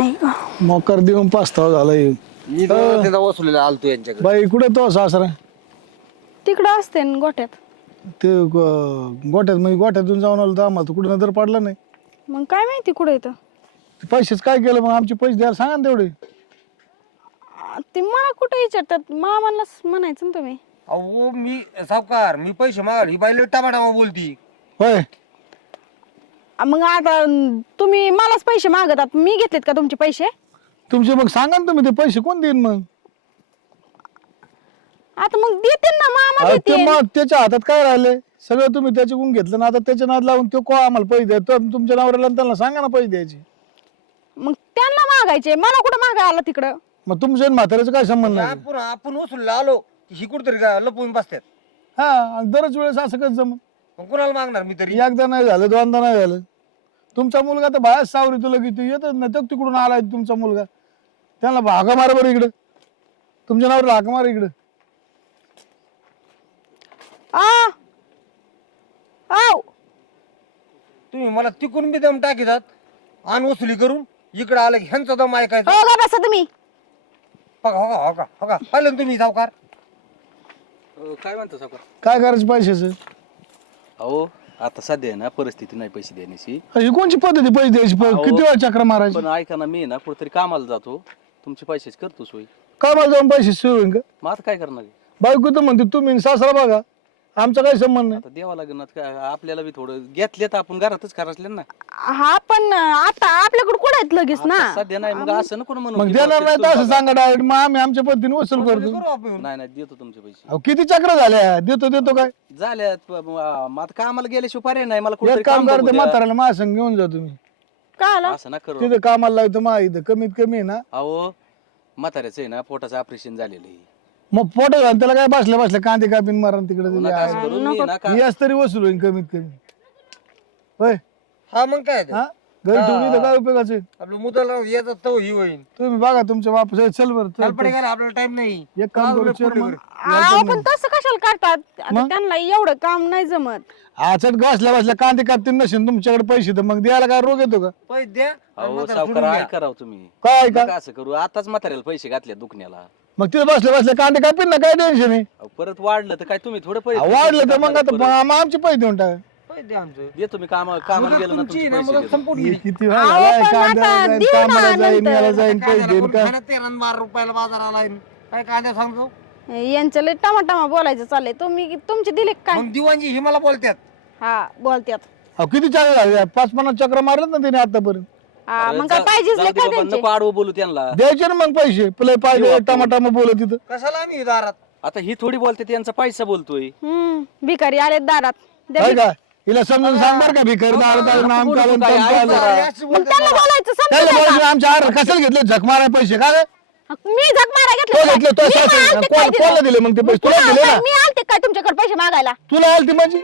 मोकर देऊन पास्ताव झालाय मी त्याचा वसुलीला आलतो यांच्याकडे. बाई कुठे तो सासरा? तिकडं असते न गोठ्यात. ते ग- गोठ्यात म्हणजे गोठ्यातून जाऊन आलो तर आम्हाला कुठे नजर पडला नाही. मग काय माहिती कुठे येतं ते? पैसेच काय केलं मग? आमचे पैसे द्यायला सांगा ना तेवढे. आ, ते मला कुठे विचारतात? मामालाच म्हणायचं ना तुम्ही. अहो मी सावकार मी पैसे मागाल ही बाई टमाटा बोलती. होय. मग आता तुम्ही मलाच पैसे मागतात मी घेतलेत का तुमचे पैसे? तुमचे मग सांगा ना तुम्ही ते पैसे कोण देईन मग? आता मग देते ना मामा ते देते मग त्याच्या हातात काय राहिले? सगळं तुम्ही त्याच्याकडून घेतलं ना आता त्याच्या नाद लावून तो को आम्हाला पैसे द्या तर तुमच्या नवऱ्याला आणि त्यांना सांगा ना पैसे द्यायचे. मग त्यांना मागायचे. मला कुठं मागा आला तिकडं? मग तुमच्या आणि म्हाताऱ्याचा काय संबंध नाही आपण आपण वसुलीला आलो की ही कुठतरी लपवून बसतात. हा आणि दरच वेळेस असं कसं जमत मग कुणाला मागणार मी तरी? एकदा नाही झालं दोनदा नाही झालं. तुमचा मुलगा तर बाहेर सावरी तुला किती येतच नाही. तो तिकडून आलाय तुमचा मुलगा. त्याला हाका मार बरं इकडं. तुमच्या नावावर हाका मार इकडं. आ! आव! तुम्ही मला तिकून बी दम टाकीतात. आण वसुली करून इकडे आलं की ह्यांचा दम ऐकायचा. हो का बसा तुम्ही? बघा हो का हो का हो का. पाहिलं ना तुम्ही सावकार? अ, काय म्हणतो सावकार? काय करायचं पैशाचं? अहो आता सध्या आहे ना परिस्थिती नाही पैसे देण्याची. ही कोणची पद्धती पैसे द्यायची? प- अहो. किती वेळा चक्र मारायची? पण ऐका ना मी ना कुठेतरी कामाला जातो. तुमचे पैसेच करतो सोय. काय मला जाऊन पैसे सुरू होईन का? मग आता काय करणार आहे? बायको तर म्हणते तुम्ही आणि सासरा बघा. आमचा काही संबंध नाही. आता द्यावं लागेल ना काय आपल्याला बी थोडं घेतले तर आपण घरातच करायचे ना हा पण आता आपल्याकडे कुठे आहेत लगेच ना? आता सध्या नाही मग असं नको ना म्हणू मग की देणार नाही तर असं सांगा डायरेक्ट मग आम्ही आमच्या पद्धतीने वसूल करतो. नाही नाही देतो तुमचे पैसे. अहो, किती चक्र झाल्या? देतो देतो काय? झाल्यात प- म- मग आता कामाला गेल्याशिवाय पर्याय नाही. मला कुठेतरी एक काम काम बघू करते द्या. म्हाताऱ्याला माझ्या संग घेऊन जा तुम्ही. काय आला? असं ना करू. तिथे कामाला लावतो मा इथं कमीत कमी आहे ना. अहो म्हाताऱ्याचं आहे ना पोटाचं ऑपरेशन झालेलं आहे. मग घाल त्याला काय बसल्या बसल्या कांदे कापीन मारा तिकडे मी ना का? याच तरी वसूल होईल कमीत कमी. होय? हा मग काय ते? हा? घरी ठेवून इथं काय उपयोगाचे? आपलं मुदल याचा तो ही होईल तुम्ही बघा तुमच्या बापू चल बरं चल, आपल्याला टाइम नाही. एक काम करू चेअरमन अहो पण तसं कशाला करतात आता त्यांना एवढं काम नाही जमत. आचट बसल्या बसल्या कांदे कापतील नसेल तुमच्याकडे पैसे तर मग द्यायला काय रोग येतो का? पैसे द्या अहो सावकार. ऐका राव तुम्ही. काय का नका असं करू. आताच म्हाताऱ्याला पैसे घातले दुखण्याला. मग तिथे बसल्या बसल्या कांदे कापीन ना काय टेन्शन आहे? अहो, परत वाढलं तर काय तुम्ही थोडं पैसे वाढलं तर मग आता आमचे पैसे देऊन टाका. पैसे द्या आमचं. देतो मी कामा कामाला गेलो ना तुमची पैसे देतो. हे किती अहो, वेळा झालाय, पण कांद्याला आता जाईन, देऊ ना कामाला जाईन नंतर. याला जाईन पैसे कांद्याला देईन कोण का? खाण्यात तेरा आणि बारा रुपयाला बाजार आलाय काय कांद्या सांगतो? यांचं लय टमाटामा बोलायचं चाललंय. तुम्ही तुमचे दिले का काय? मग दिवाणजी हे मला बोलतात हा बोलत्यात. अहो, किती चक्र झाले? पाच पन्नास चक्र मारलेत ना त्याने आतापर्यंत. हा मग काय पाहिजेच जाऊ लय दे काय बाबा, त्यांचे नको आडवं बोलू त्यांना. द्यायचे ना मग पैसे. तुला पाहिजे टमाटा मग बोलत तिथं. कशाला आम्ही दारात? आता ही थोडी बोलते त्यांचा पैसा बोलतोय. हम्म भिकारी आले दारात. काय का? हिला समजून सांग बरं का भिकारी दारू दारू नाम बोलू काढून काय, ऐक. जरा. मग त्यांना. बोलायचं समजलं बोलायचं, आमच्या आर कशाला घेतले? झक माराय पैसे का? का? मी झक मारा तो घेतले तो सासू- कोण- काय दिलं? कोणाला दिले मग ते पैसे? तुला दिले ना. मी आलते काय तुमच्याकडे पैसे मागायला? तुला आलती म्हणजे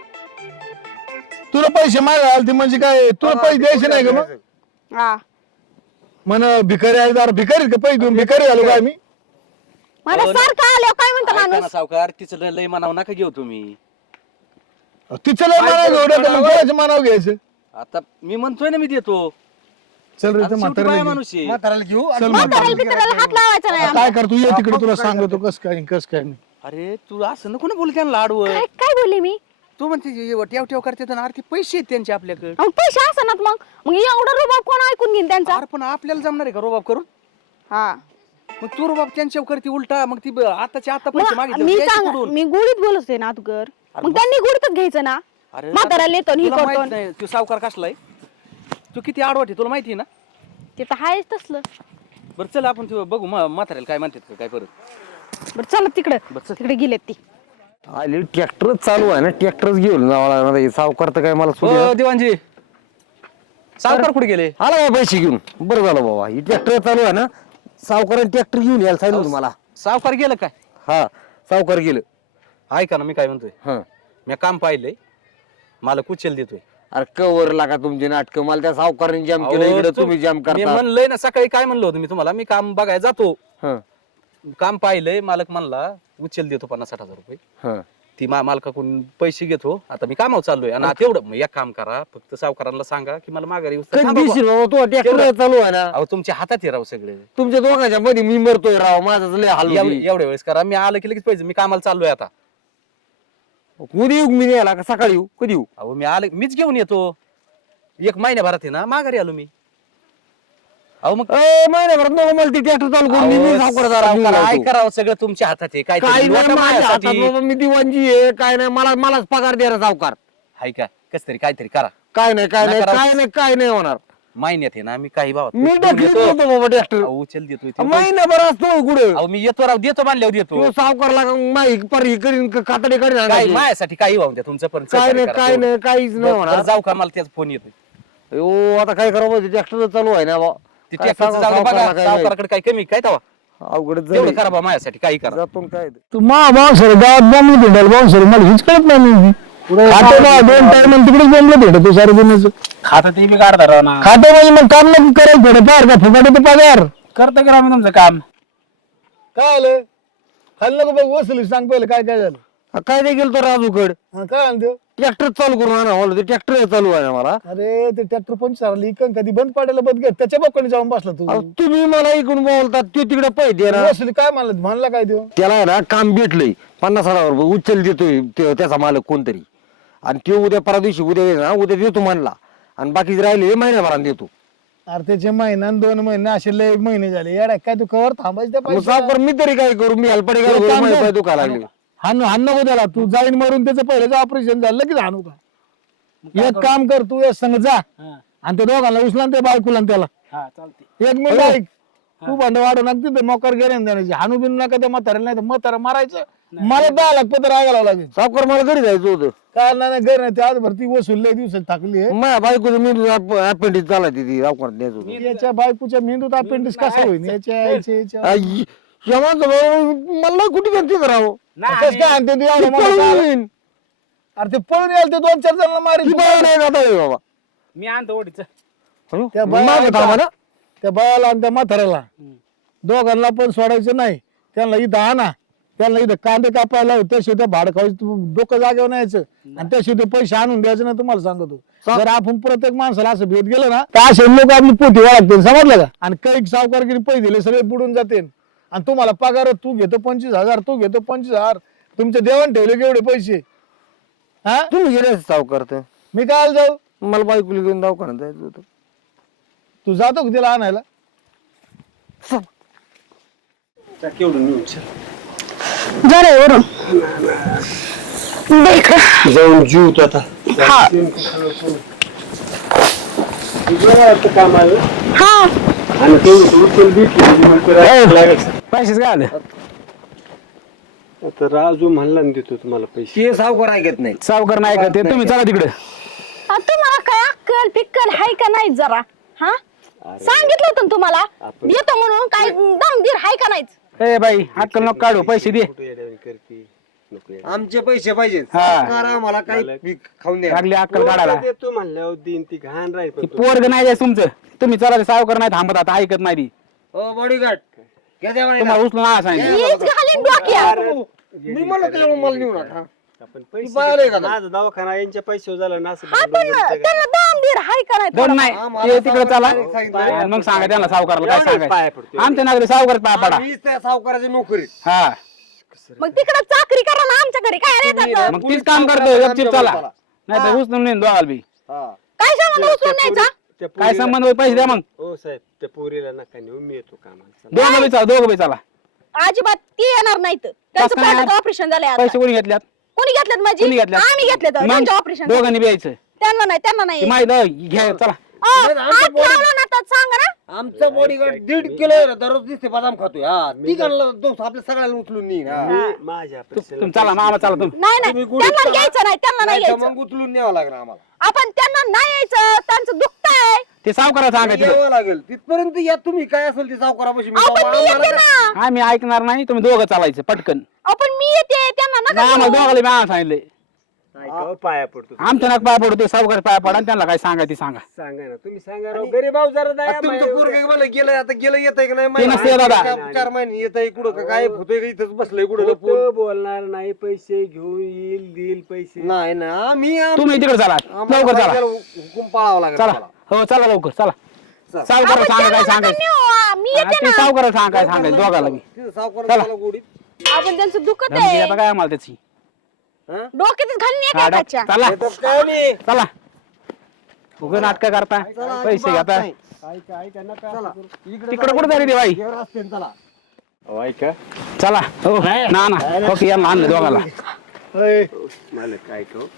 तुला पैसे माग आलती म्हणजे काय? तुला पैसे द्यायचे नाही का मग? हा. म्हण भिकारी आहे दारू भिकारी का पैसे देऊन भिकारी झालो काय मी मला सारखं आल्यावर काय म्हणता ऐका ना माणूस? सावकार तिचं लय- लय मनाव नका घेऊ तुम्ही. तिचं लय मनाव एवढं तर मग कोणाचं मनाव घ्यायचं? आता मी म्हणतोय ना मी देतो. चल रे आता ते शेवटी बाया. माणूस आहे. म्हाताऱ्याला घेऊ आणि चल म्हाताऱ्याला बिताऱ्याला हात लावायचा नाही काय कर तू? ये तिकडे तुला सांगतो कस काय कस काय नाही. अरे तू असं नको ना बोल त्यांना काय काय बोलले मी? तू म्हणते टेव टेव करते ना आरती पैसे आहेत त्यांचे आपल्याकडे. मग पैसे असणार मग. मग एवढा रुबाब कोण ऐकून घेईन त्यांचा? अरे पण आपल्याला जमणार आहे का रोबाब करून? हा. मग तू रोबाब त्यांच्यावर करते उलटा मग ती ब- आताच्या आता पैसे मग मागितले मी द्यायचे सांग कुठून? मी गुढीत बोलत होते ना अगोदर. मग त्यांनी गुढीतच घ्यायचं ना? अरे म्हाताऱ्याला येतो आणि हे तुला माहीत करतो नाही तू सावकार कसला आहे? तू किती आडवट आहे तुला माहिती आहे ना? ते तर आहेच तसलं. बरं चल आपण ते बघू म- म्हाताऱ्याला काय म्हणतात का काय परत? बरं चला तिकडं. तिकडे गेलेत ती. आली ट्रॅक्टरच चालू आहे ना? ट्रॅक्टरच घेऊन जावं लागणार हे सावकार तर काय मला हो दिवाणजी. सावकार कुठे गेले? आला का पैसे घेऊन? बरं झालं बाबा. ही ट्रॅक्टर चालू आहे ना? सावकाराने ट्रॅक्टर घेऊन यायला सांगितलं तुम्हाला सावकार गेलं काय? हा सावकार गेलं. ऐका ना मी काय म्हणतोय. हा. मी काम पाहिलंय. मला कुचल देतोय. अरे कवर लागा तुमचे नाटक. मला त्या सावकाराने जाम केलं अहो, इकडे तू- तुम्ही जाम मी करता. म्हणलंय ना सकाळी काय म्हणलं होतं मी तुम्हाला? मी काम बघायला जातो. हा. काम पाहिलंय मालक म्हणला उचल देतो पन्नास साठ हजार रुपये. हा. ती मा मालकाकडून पैसे घेतो. आता मी कामावर चाललोय. आणि आता एवढं मग एक काम करा फक्त सावकारांना सांगा की मला माघारी येऊस तर कधी थांबा बुवा. दिसशील बाबा तो ट्रॅक्टर चालू आहे ना? अहो तुमच्या हातात आहे राव सगळे. तुमच्या दोघांच्या मध्ये मी मरतोय राव माझं लय हाल एवढ्या वेळेस करा. मी आलं की लगेच पैसे. मी कामाला चाललोय आता. उद्या येऊ मी यायला का? सकाळी येऊ? कधी येऊ? अहो मी आलं मीच घेऊन येतो. एक महिन्याभरात आहे ना माघारी आलो मी. अहो मग ए महिन्याभरात नको मला ते ट्रॅक्टर चालू करून दे, मी मी सावकार, लावतो. ऐका राव सगळं तुमच्या हातात आहे काय काय नाही माझ्या हातात. बाबा मी दिवाणजी आहे काय नाही मला मलाच पगार द्या रे सावकार हाय का कस तरी काहीतरी करा काय नाही काय नाही. काय नाही काय नाही होणार महिन्यात आहे ना मी काही भावात मी ढकलीत येतो. नव्हतो बाबा ट्रॅक्टर अहो, उचल देतो इथे. महिनाभर असतो कुठं अहो मी येतो राव देतो मानल्यावर देतो तो सावकारला का माही पर ही करीन का कातडी करीन काय हाणायची. माझ्यासाठी काही वाहून द्या तुमचं पण काय सहकार्य नाही करा काय तेवढं. नाही काहीच नाही बरं, होणार जाऊ का मला त्याच फोन येतो हो आता काय करावं ट्रॅक्टर चालू आहे ना बा ते काय ट्रॅक्टरचं सांगावं जाऊ दे बघा सावकारला काय नाही. सावकाराकडे काय कमी काय तवा अवघड तेवढं करा बा माझ्यासाठी काही करा. जातो न काय ते. तू मा बावसर गावात बोंबलं भेटायला. बावसर मला हीच कळत नाही मी खाते बा दोन टाइम तिकडेच बोंबलं भेटत तू सारे दिनाचं खाता ते बी काढता राव ना. खाते म्हणजे मग काम नको करायला थोडं पार का? फुकाटे ते पगार. करतो की राव मी तुमचं काम? काय आलं? खाली नको बघ वसुली सांग पहिलं काय काय झालं. हा, काय नाही गेलो तो राजूकड हा, काय आणतो ट्रॅक्टर चालू करून आणा मला ते ट्रॅक्टर चालू आहे ना मला. अरे ते ट्रॅक्टर पण चालली इकन कधी बंद पाडायला बंद घे त्याच्या बघ जाऊन बसला तू. अहो, तुम्ही मला इकडून बोलतात तो तिकडे दे ना वसुली काय म्हणलं म्हणला काय देऊ त्याला आहे ना काम भेटलंय. पन्नास हजार रुपये उचल देतोय ते- त्याचा मालक कोणतरी. आणि ते उद्या परा दिवशी उद्या येईल ना उद्या देतो म्हणला. आणि बाकी राहिले महिन्याभरात देतो. अरे त्याचे महिना आणि दोन महिने असे लय महिने झाले. येडा काय तू कवर थांबायचं त्या मग पैशाला? सावकार मी तरी काय करू? मी हलपडे काय एक करू काम माझे कर. पाय दुखायला लागले. हाण हाण नको त्याला. तू जाईन मरून त्याचं पहिल्याचं ऑपरेशन झालं. की? हाणू का एक काम कर तू या संग जा. हा. आणि ते दोघांना उचला आणि ते बायकोला आणि त्याला. हा चालते एक मिनिट ऐक. तू भांड वाढू नका तिथे मोकर गेले देण्याची हाणू बिनू नका त्या म्हाताऱ्याला नाही तर म्हातारा मारायचं. मला दहा लाख पत्र आगायला लागेल. सावकार मला घरी जायचं होतं. काय नाही घर नाही. ते आज भरती वसूल लय दिवसात टाकली आहे. माझ्या बायकोचं मी अपेंडिक्स झाला तिथे सावकार द्यायचं होतं. याच्या बायकोच्या मेंदूत अपेंडिक्स कसा होईल याच्या याच्या याच्या. आई, या माणसं बाबा, मला कुठे गणती करावं? कसं काय आणते तू? एवढं अरे ते पळून यायला ते दोन चार जणांना मारी नाही जाता येत बाबा. मी आणतो ओढीचं हं? त्या बाया मागं ऐका. थांबा ना. त्या बायाला आणि त्या म्हाताऱ्याला. दोघांना पण सोडायचं नाही. त्यांना इथं आणा. त्यांना इथं कांदे कापायला लाव, त्याशिवाय त्या भाड तू डोकं जागेवर न्यायचं आणि त्याशिवाय ते पैसे आणून द्यायचे ना तुम्हाला सांगतो. जर आपण प्रत्येक माणसाला असं भेट गेलं ना तर असे लोक आपली पोती ओळखतील समजलं का? आणि काही सावकारगिरी पैसे दिले सगळे बुडून जाते आणि तुम्हाला पगार तू घेतो पंचवीस हजार तू घेतो पंचवीस हजार. तुमचे देवण ठेवले केवढे पैसे? हा? तुम्ही गेले सावकार तर मी काय जाऊ? मला बायकोला घेऊन दवाखान्यात जायचं होतं. तू जातो का तिला आणायला? जरा वरून. देख. जाऊन जीव तो आता. हा. हा. आणि उचल पैसेच काय आलं आता राजू म्हणला ना देतो तुम्हाला पैसे. ते सावकार ऐकत नाही. सावकार नाही का ते तुम्ही चला तिकडे. आ, तुम्हाला काय अक्कल पिक्कल हाय का नाही जरा? हा? सांगितलं होतं ना तुम्हाला? येतो म्हणून काय दमदीर हाय का नाहीच? ए बाई अक्कल नको काढू पैसे दे. आमचे पैसे पाहिजे हा. सरकार आम्हाला काही पीक खाऊन द्या. लागली अक्कल काढायला. म्हणल्यावर दिन ती घाण राहील ती पोरग नाही जायचं तुमचं. तुम्ही चला ते सावकार नाही थांबत आता ऐकत नाही ती. हो बॉडीगार्ड. घ्या द्या बाईला. तुम्हाला उचलून आणा सांगितलं. हीच घालीन डोक्यात. मी मला त्याला मला नेऊ नका. आपण बाहेर आहे का पैसे माझा दवाखाना यांच्या पैसे झाला ना असं हा पण त्यांना दमदीर हाय का नाही दोन नाही. आम्हाला ते तिकडे चला. सावकाराने सांगितलं. आणि मग सांगा त्यांना सावकारला काय एवढंच पाया सांगायचं पडतो. आमच्या नागरी सावकार पाय पडा. त्या सावकाराची नोकरी. हा. मग तिकडे चाकरी करा ना आमच्या घरी काय येतात? मग तीच काम करतोय गपचीप चला. नाही तर उचलून नेईन दोघाला बी. काय सांगा उचलून न्यायचा? त्या काय पोरीला- संबंध पैसे द्या मग. हो साहेब त्या पोरीला नका नेऊ मी येतो कामाला. दोघं बी चला दोघं बी चला. अजिबात ती येणार नाहीत. त्यांचं कसं नाही? पोटाचं ऑपरेशन झालंय आता. पैसे कोणी घेतल्यात? कोणी घेतलेत कोणी माझी घेतल्यात? आम्ही घेतलेत. मग त्यांचं ऑपरेशन दोघांनी बी यायचं. त्यांना नाही त्यांना नाही. माहिती घ्या चला. ना तर सांगा ना. आमचा बॉडीगार्ड दीड किलो आहे दररोज दिसते बदाम खातोय. हा दोस्त आपल्या सगळ्याला उचलून नेईन हा. मी माझ्या तु- तुम्ही चला मामा चला तुम्ही. नाही नाही तुम्ही गुढीत त्यांना चला. घ्यायचं नाही त्यांना नाही नाही तर घ्यायचं. मग उचलून न्यावं लागणार आम्हाला. आपण त्यांना नाही यायचं त्यांचं दुखतंय. ते सावकाराला सांगायचं यावं लागेल. तिथपर्यंत या तुम्ही काय असेल ते सावकारापाशी मी बाबा मी येते ना. आम्ही ऐकणार नाही तुम्ही दोघं चालायचं पटकन. आपण मी येते त्यांना नाही आम्हाला. दोघाला आम्हाला पाया पडतो. आमच्या नाक पाया पडतो सावकार पाया पडा आणि त्यांना काय सांगा ती सांगा. सांगा ना तुम्ही सांगा राव गरीब आहो जरा दया तुमचं माया पोरग मला गेलं आता गेलं येत आहे की नाही ते नसते दादा. चार- चार महिने येत आहे कुठं का? काय होतंय का इथंच बसलंय कुठं बोलणार नाही पैसे घेऊन येईल देईल पैसे. नाही ना आम्ही आम- तुम्ही तिकडे चला. आम्हाला लवकर चला. पाहिजे हुकूम पाळावा लागेल चला. मला. हो चला लवकर चला. सावकार सांगा काय चला सांगायचं? मी येते ते ना. सावकार सांगा काय सांगायचं दोघाला मी तिथं सावकार चला. मला गोडीत. आपण त्यांचं दुखत धमकी आहे. आता काय आम्हाला त्याची. डोक्यातच घालून येते हा, डा- एकाच्या. चला. येतात काय नाही. चला. उगं नाटक करता. पैसे घेता. ऐका ऐका नका चला. इकडे तिकडे कुठे झाली असते ना, चला. अहो, ऐका. चला. हो. ना ना. ओके यांना आणलं दोघाला. मला काय कहो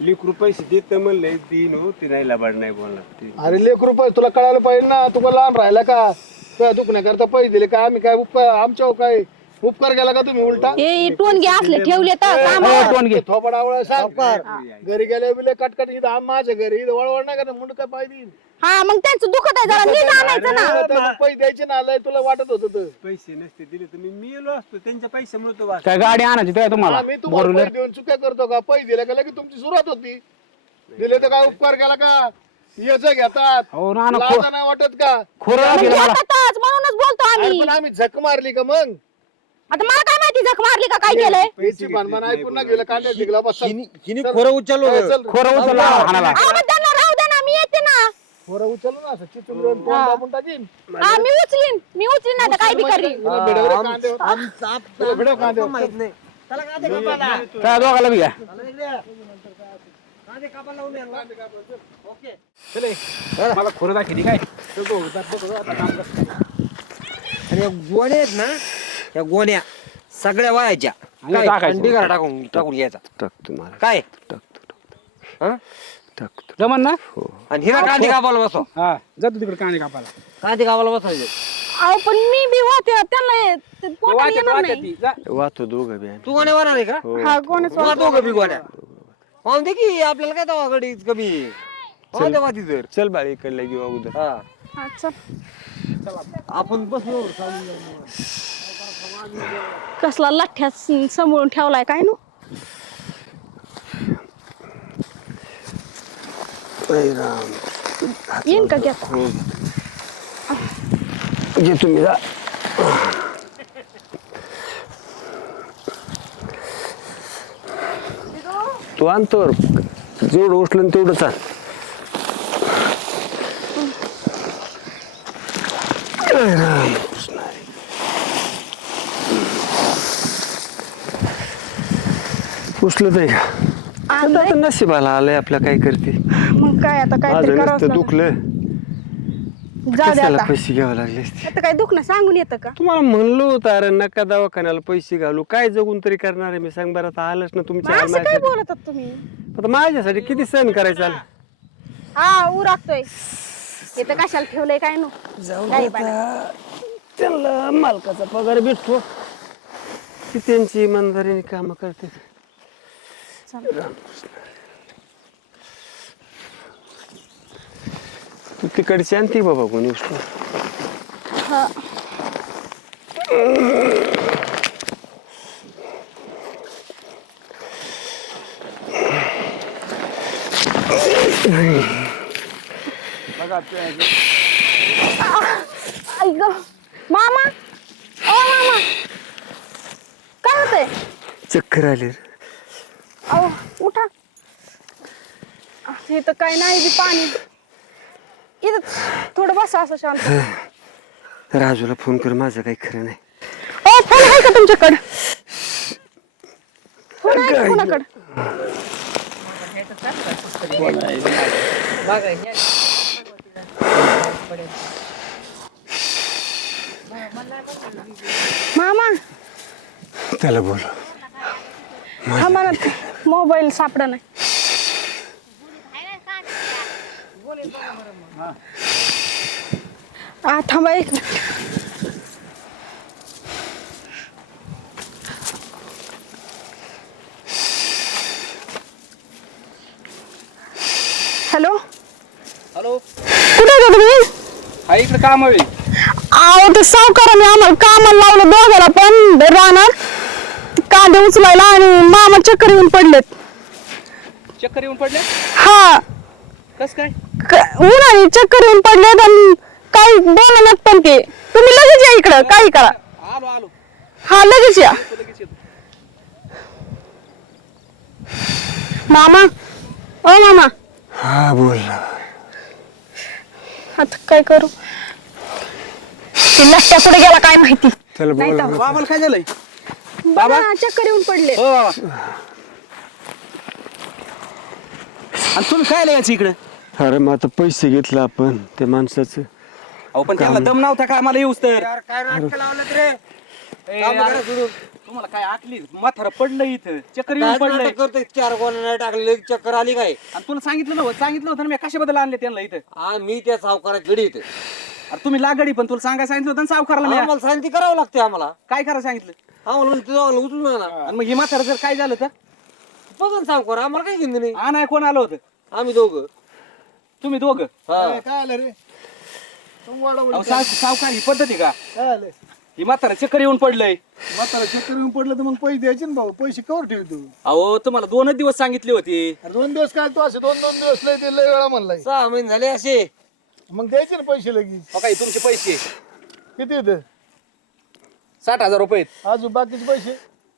लेकरू पैसे देत म्हणले दिन हो. ते नाही लबाड नाही बोलणार. ते अरे लेख रुपये तुला कळायला पाहिजे ना. तुला लांब राहिला का? तुला दुखण्याकरता पैसे दिले का? आम्ही काय उपकार आमच्यावर काय उपकार केला का तुम्ही? उलटा? हे टोनगे असले ठेवले तर कामावर. टोन घे. थोपड आवळा सांग. घरी गेल्या बिले कटकट इथं आम माझ्या घरी इथं वळवळ नाही का मुंड काय पाहिजे हा मग त्यांचं दुखत आहे जरा नीट आणायचं ना. पैसे द्यायचे ना लय तुला वाटत होत पैसे नसते दिले तर मी मेलो असतो त्यांच्या पैशामुळे तो वाच काय गाडी आणायची काय तुम्हाला? आम्ही तुम्हाला पैसे देऊन चुक्या करतो का? पैसे दिले का लगेच तुमची सुरुवात होती? दिले तर काय उपकार केला का? याच घेतात. हो ना ना लाजा नाही वाटत का? खोरं मग केलं मला. घेतातच, म्हणूनच बोलतो अरे आम्ही पण आम्ही झक मारली का मग? आता मला काय माहिती जख मारली का काय केलंय? पैसे भानभान ऐकून ना गेलं कांद्या टिकला बस. चल. हिनी हिनी खोरं उचललो. चल, चल. खोरं उचलला हाणाला अहो, मग त्यांना राहू दे ना मी येते ना. पोरं उचललं ना असं चिचून देऊन तोंड दाबून टाकीन. हा मी उचलीन मी उचलीन काय बी करीन तुला कांदे. होते. तुला भिडव कांदे होते. दोघाला बी मला खोरं दाखवली काय? या गोण्या आहेत ना. या गोण्या सगळ्या वायाच्या काय? टाकायचं. आणि ढिगारा टाकून टाकून यायचा टाकतो मला काय? टाकतो हा? टाकतो. जमन ना? आणि हिरा कांदे कापायला बसव. हा जातो तिकडे कांदे कापायला. कांदे कापायला अहो पण मी बी होते त्यांना हे- ते पोटाने वाट्यात- येणार वाट्यात नाही. ती, जा. वाचतो दोघं बी आम्ही. तू गोण्या वाहणार आहे का? हा. कोणच तुला दोघं बी गोण्या. पाहून दे की आपल्याला काय दवा गडी कमी पाहून दे वाटी तर चल बाळी इकडला घेऊ अगोदर हा. आपण बसलो. कसला लठ्या स- सांभाळून ठेवलाय काय नो? येईन का घेत घे तुम्ही जा. तू आणतो जेवढं उचलं तेवढं चाल. उचलत आहे. आता नशिबाला आलंय आपल्या काय करते. मग काय आता काहीतरी माझं नुसतं लागेल. दुखलं. जाऊ दे कशाला आता. पैसे घ्यावे लागले असते? आता काय दुखणं सांगून येतं का? तुम्हाला म्हणलो होतं अरे नका दवाखान्याला पैसे घालू. काय जगून तरी करणार आहे मी? सांग बरं आता आलंच ना तुमच्या असं काय माझ्यासाठी. बोलत आहात तुम्ही? आता माझ्यासाठी किती सहन करायचं आलं? हा उरागतोय. इथं कशाला ठेवलंय काय नो? पाण्यात. त्यांना मालकाचा पगार भेटतो. ती त्यांची इमानदारीने काम करते. तू तिकडची आणती बाबा कोणी हा. ग. मामा. ओ मामा. काय होतंय? चक्कर आले रे. अहो उठा हे तर काय नाही बी पाणी. इथं थोडं बसा असं शांत. राजूला फोन कर माझं काही खरं नाही. ओ फोन आहे का तुमच्याकडे? फोन आहे का कोणाकडे? मामा. त्याला बोल. हा मला मोबाईल सापडा नाही. आ थांबा एक. हॅलो? हॅलो? कुठे आहे तुम्ही? हा इकडे काम हवे अहो ते सावकाराने आम्हाला कामाला लावलं दोघाला पण रानात कांदे उचलायला आणि मामा चक्कर येऊन पडलेत. चक्कर येऊन पडले हा. कस काय? उन्हाळी चक्कर येऊन पडले आणि काही बोलणार पण ते. तुम्ही लगेच या इकडं काही करा. आलो आलो. हा लगेच या. तो लगेच येतो. मामा ओ मामा. हा बोल. आता काय करू? ते लट्ट्या पुढे गेला काय माहिती? चल नाही बोल बाबाला काय झालंय? बघा ना, चक्कर येऊन पडले. हो बाबा. आणि तुम्ही काय यायचं इकडे? अरे मग आता पैसे घेतले आपण त्या माणसाचं. अहो पण त्याला दम नव्हता का आम्हाला येऊस तर? यार काय नाटकं लावलं रे? ए, काम यार, करा सोडून. तुम्हाला काय आकली म्हातारा पडलं इथं. चक्कर काय येऊन पडलंय. नाटक करतोय? चार कोणा नाही टाकले चक्कर आली काय? आणि तुला सांगितलं नव्हतं सांगितलं होतं ना मी कशाबद्दल आणले त्यांना इथं? हा मी त्या सावकारात घडी येते अरे तुम्ही लागडी पण तुला सांगायला सांगितलं होतं ना सावकाराला मी. आम्हाला शांती करावं लागते आम्हाला. काय करा सांगितलं? आम्हाला म्हणते उचलून आणा. आणि मग हे म्हातारा जर काय झालं तर? बघा ना सावकार आम्हाला काही घेणं नाही नाही कोण आलं होतं? आम्ही दोघं. तुम्ही दोघं? हा. काय आलं रे? अहो, साव- सावकार ही पद्धती का? काय आलं? ही म्हातारा चक्कर येऊन पडलंय. म्हातारा चक्कर येऊन पडलं तर मग पैसे द्यायचे ना भाऊ. पैसे कवर ठेवतो अहो तुम्हाला दोनच दिवस सांगितले होते. अरे दोन दिवस काय तू असे दोन दोन दिवस लय ते लय वेळा म्हणलाय? सहा महिने झाले असे. मग द्यायचे ना पैसे लगेच. हो काय तुमचे पैसे. किती येतं साठ हजार रुपये आहेत. अजून बाकीचे पैसे?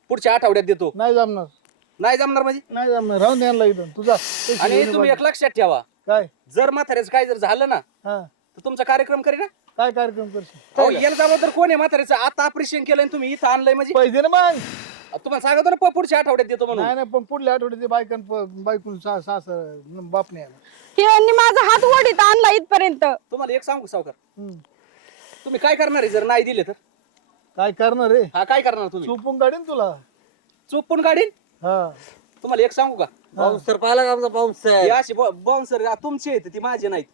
पुढच्या आठवड्यात देतो. नाही जमणार. नाही जमणार म्हणजे? नाही जमणार. राहून द्यायला इथून. तुझा पैसे आणि घेऊन तुम्ही ये एक लक्षात ठेवा. काय? जर म्हाताऱ्याचं काय जर झालं ना हा. तर तुमचा कार्यक्रम करी ना काय कार्यक्रम करशील? अहो, याला जबाबदार कोण आहे म्हाताऱ्याचं? आता ऑपरेशन केलंय आणि तुम्ही इथं आणलंय म्हणजे? पैसे ना मग. तुम्हाला सांगतो ना प- पुढच्या आठवड्यात देतो म्हणून. नाही नाही पण पुढल्या आठवड्यात ते बायकन बायकून सा सास बाप नाही आला. यांनी माझा हात वडीत आणला इथपर्यंत. तुम्हाला एक सांगू सावकार? हम्म. तुम्ही काय करणार आहे जर नाही दिले तर? काय करणार रे हा काय करणार तुम्ही? चुपून काढीन तुला. चुपून काढीन? हा. तुम्हाला एक सांगू का? तर पाहिला का आमचा हे असे बाउन्सर तुमचे आहेत ती माझे नाहीत.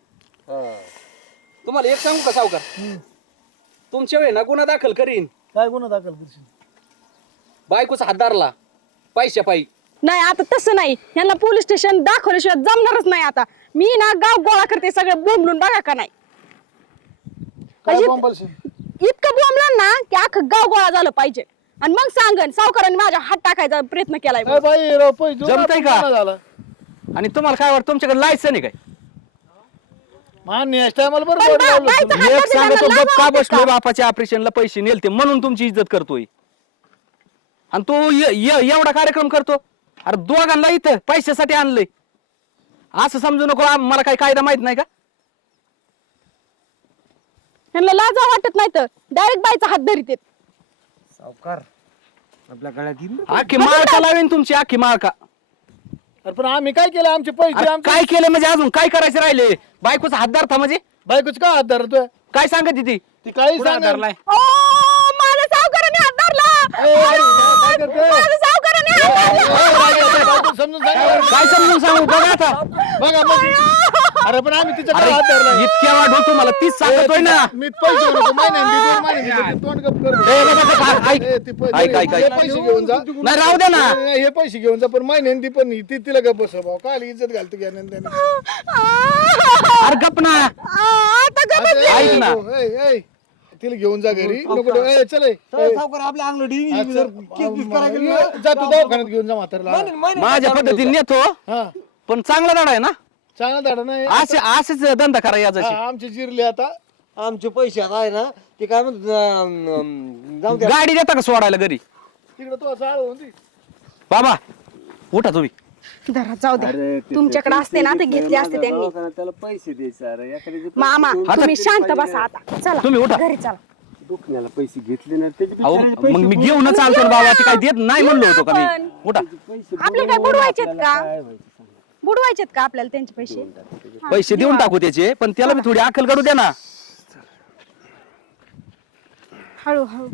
तुम्हाला एक सांगू का सावकार? हम्म. तुमच्या वेळ ना गुन्हा दाखल करीन. काय गुन्हा दाखल करशील? बायकोचा हात धरला. पैशा पायी. नाही आता तसं नाही. यांना पोलीस स्टेशन दाखवल्याशिवाय जमणारच नाही आता. मी ना गाव गोळा करते सगळं बोंबलून बघा का नाही. काय अजित- बोंबालशील? इतकं बोंबलं ना की अख्खं गाव गोळा झालं पाहिजे. आणि मग सांगन सावकारांनी माझ्या हात टाकायचा प्रयत्न केलाय काय बाई राव पैसे देऊ ना, जमतंय आपण का? झाला आणि तुम्हाला काय वाटतं तुमच्याकडे लायसन आहे काय मान नेक्स्ट टायमाला पण बरोबर बा- लावलं बाईचा तुम्ही. हात एक टाकायला सांगतो लाज गप का वाटते बसलोय का? बापाच्या ऑपरेशनला पैसे नेलते म्हणून तुमची इज्जत करतोय आणि तो य- य- एवढा कार्यक्रम करतो अरे दोघांना इथं पैशासाठी आणलंय असं समजू नको आ- मला काही कायदा माहीत नाही का यांना लाजा वाटत नाही तर डायरेक्ट बाईचा हात धरीत आहेत. सावकार आपल्या गळ्यात येईल ना. आखी माळका लावेन तुमची आखी माळका अरे पण आम्ही काय केलं? आमचे पैसे अरे आमचे काय केलं म्हणजे अजून? काय करायचे राहिले? बायकोचा हात धरता म्हणजे? बायकोच का हात धरतोय? काय सांगत ती? ती काही सांगणार धरलाय? ओ माझ्या सावकाराने हात धरला! ए, अरे, काय करते? माझ्या सावकाराने हात धरला! ए, बायको- बायको समजून सांग. काय समजून सांगू? बघा आता. बघा मग अरे पण आम्ही तिच्या अरे हात धरला इतक्या वाढ होतो मला तीच सांगतोय ना मी पैसे घेऊन येतो. महिन्याने दे, दोन महिन्याने दे. ते तोंड गप कर. ए, बघा, बघा, ऐक. ए, ते पैसे- ऐक, ऐक, ऐक. हे पैसे घेऊन जा नाही राहू दे ना नाही, नाही, हे पैसे घेऊन जा पण महिन्याने दे पण ती तिला गप बसव भाऊ काय इज्जत घालतो घ्या नंतर अरे गप ना आता का. तिला घेऊन जा घरी नको ए, चल ए. चल, सावकार आपल्या अंगलं डिंग जर चल. किस बिस करायला गेलं ये, जा तू दवाखान्यात घेऊन जा म्हातारला माझ्या पद्धतीने नेतो हा पण चांगला धडा आहे ना चांगला धाडा नाही. असे असेच धंदा करा याचा हा, आमचे जिरले आता. आमचे पैसे आता आहे ना ते काय अं, जाऊ द्या. गाडी देता का सोडायला घरी? तिकडे तो चाळ होती बाबा उठा तुम्ही. धरा जाऊ दे तुमच्याकडे असते ना ते घेतले असते त्यांनी. त्याला पैसे द्यायचे अरे एखाद्याचे मामा तुम्ही शांत बसा आता. चला तुम्ही उठा. घरी चला. दुखण्याला पैसे घेतले ना त्याचे अहो बिचाऱ्याचे पैसे मग मी घेऊन चालतो ना बाबा ते काय देत नाही म्हणलो होतो का. मी? उठा. पैसे आपले काय बुडवायचेत का? काय व्हायचं? सांग. बुडवायचेत का आपल्याला त्यांचे पैसे? पैसे देऊन टाकू त्याचे पण त्याला मी थोडी अक्कल करू द्या ना. हळू हळू